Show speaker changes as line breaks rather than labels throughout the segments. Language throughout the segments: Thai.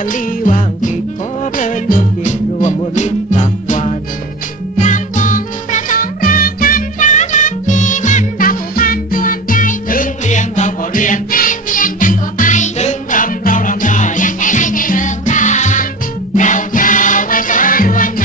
maliwang kay ko Ano biro mo rin takwan ราง
วงประสงค์
ราง
คัน
รัคคีมั
น
เรากันรวมใจถึงเรียนเราก็เรียน แม่เพียงกันตัวไป ถึงรำ
เรารำได้ยังใจให้ใจเริง
ราเราจะไว้สารวันไหน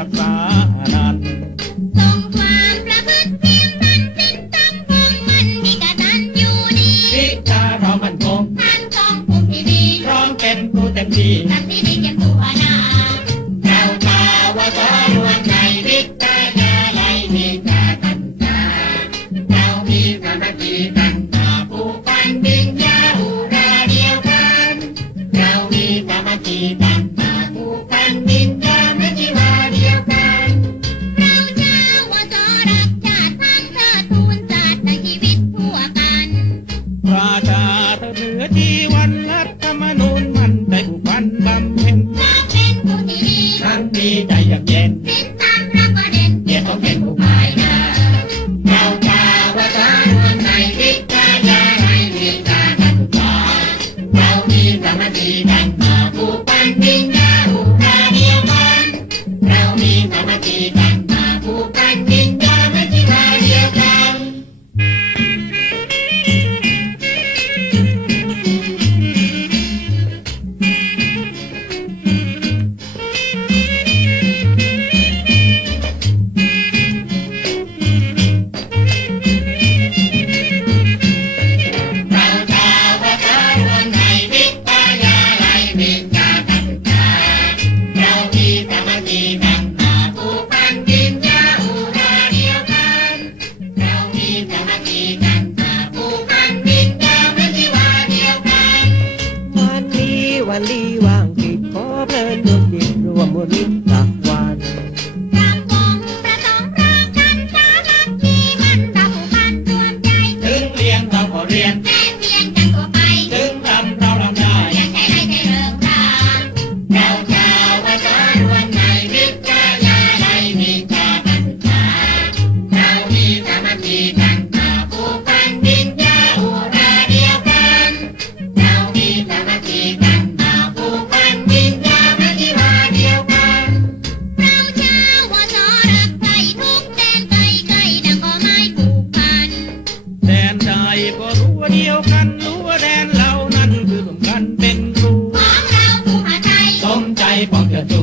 รักษาง
ความประ
พฤติเพียง
ทัน
เป็นต้องคงมันมีกระตันอยู่ดีวิชาเรามันคงท่านต้องภูมิดีพร้อมเป็นผู้เต็มที่ทันที่ดีเก็ตัวนาเจ้าป่าวสวันใจวิจารณ์ไรมีตาตันเรามีสามดีกันตาผู้ปันบิญา ฉันมีใจเยือก
เย็นคิดตามรั
บประเด็นเดี๋ยวต้
องเป็นผู้ภาย
หนา
เมา
ตาว่า
ตาดวงในคิดตาอย่าให้มีตาานผู้ชมเรามีสมาธิดัน
มาผู้ปัน
นิ่ง เดียวกันรู้ว่าแดนเรานั้นคือรวมกันเป็นครู
ของเราผู้หาใจ
สมใจป้องกระจู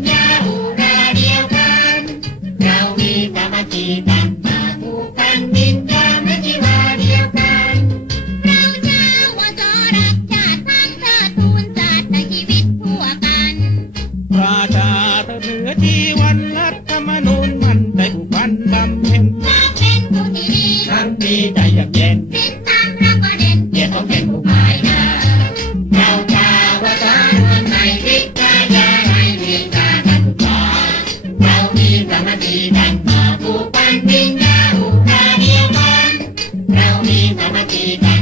งมีใจยือกเย็นคิดตามรับปรเด็นเดียวต้อง
เป็นผู้พายนา
เมา
ตาว่า
ตาดวงในวิทยาไรมีตาดันเรามีสมาธิดันมาผู้ปัญ
ญา
อุตาเดียวกันเรามีสมาธิดัน